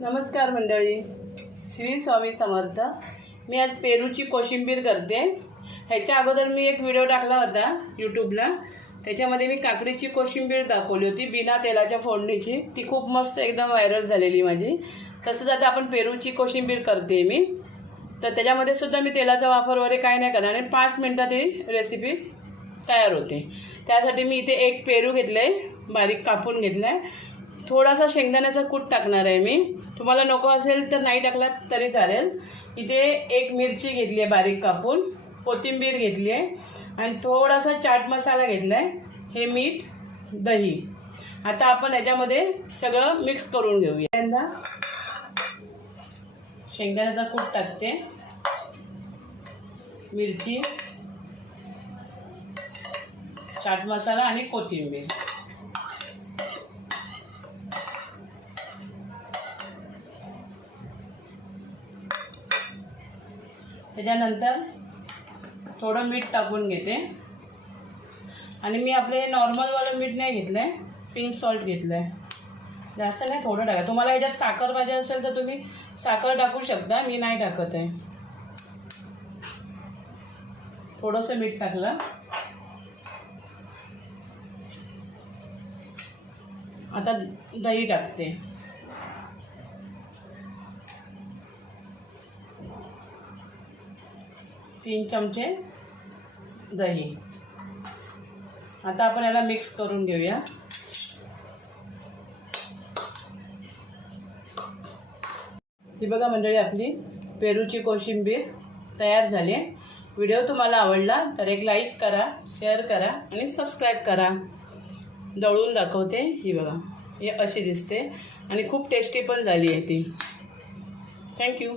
नमस्कार मंडळी, श्री स्वामी समर्थ। मी आज पेरूची कोशिंबीर करते। ह्याच्या अगोदर मी एक व्हिडिओ टाकला होता यूट्यूबला, त्याच्यामध्ये मी काकडीची कोशिंबीर दाखवली होती बिना तेलाच्या फोडणीची। ती खूप मस्त एकदम व्हायरल झालेली माझी। तसंच आता आपण पेरूची कोशिंबीर करते मी, तर त्याच्यामध्ये सुद्धा मी तेलाचा वापर वगैरे काय नाही करणार आणि 5 मिनिटात ही रेसिपी तयार होते। त्यासाठी मी इथे एक पेरू घेतलाय, बारीक कापून घेतलाय। थोडासा शेंगदाण्याचा कूट टाकणार आहे मी, तुम्हाला नको असेल तर नाही टाकला तरी चालेल। इथे एक मिरची घेतली आहे बारीक कापून, कोथिंबीर घेतली आहे आणि थोडासा चाट मसाला घेतला आहे, हे मीठ, दही। आता आपण याच्यामध्ये सगळं मिक्स करून घेऊया। यंदा शेंगदाण्याचा कूट टाकते, मिरची, चाट मसाला आणि कोथिंबीर। त्याच्यानंतर थोडं मीठ टाकून घेते आणि मी आपले नॉर्मलवालं मीठ नाही घेतलं आहे, पिंक सॉल्ट घेतलं आहे। जास्त नाही, थोडं टाका। तुम्हाला ह्याच्यात साखर पाहिजे असेल तर तुम्ही साखर टाकू शकता, मी नाही टाकत आहे। थोडंसं मीठ टाकलं। आता दही टाकते, तीन चमचे दही। आता आपण याला मिक्स करून घेऊया। ही बघा मंडळी, आपली पेरूची कोशिंबीर तयार झाली आहे। व्हिडिओ तुम्हाला आवडला तर एक लाईक करा, शेअर करा आणि सबस्क्राईब करा। दळून दाखवते, ही बघा, हे अशी दिसते आणि खूप टेस्टी पण झाली आहे ती। थँक्यू।